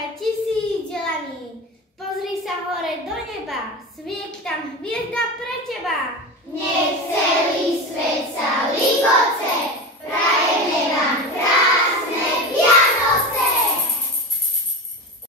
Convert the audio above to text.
slnka 1000 delaní. Pozri sa hore do neba, svieti tam hviezda pre teba. Nech celý svet sa ligoce, prajeme vám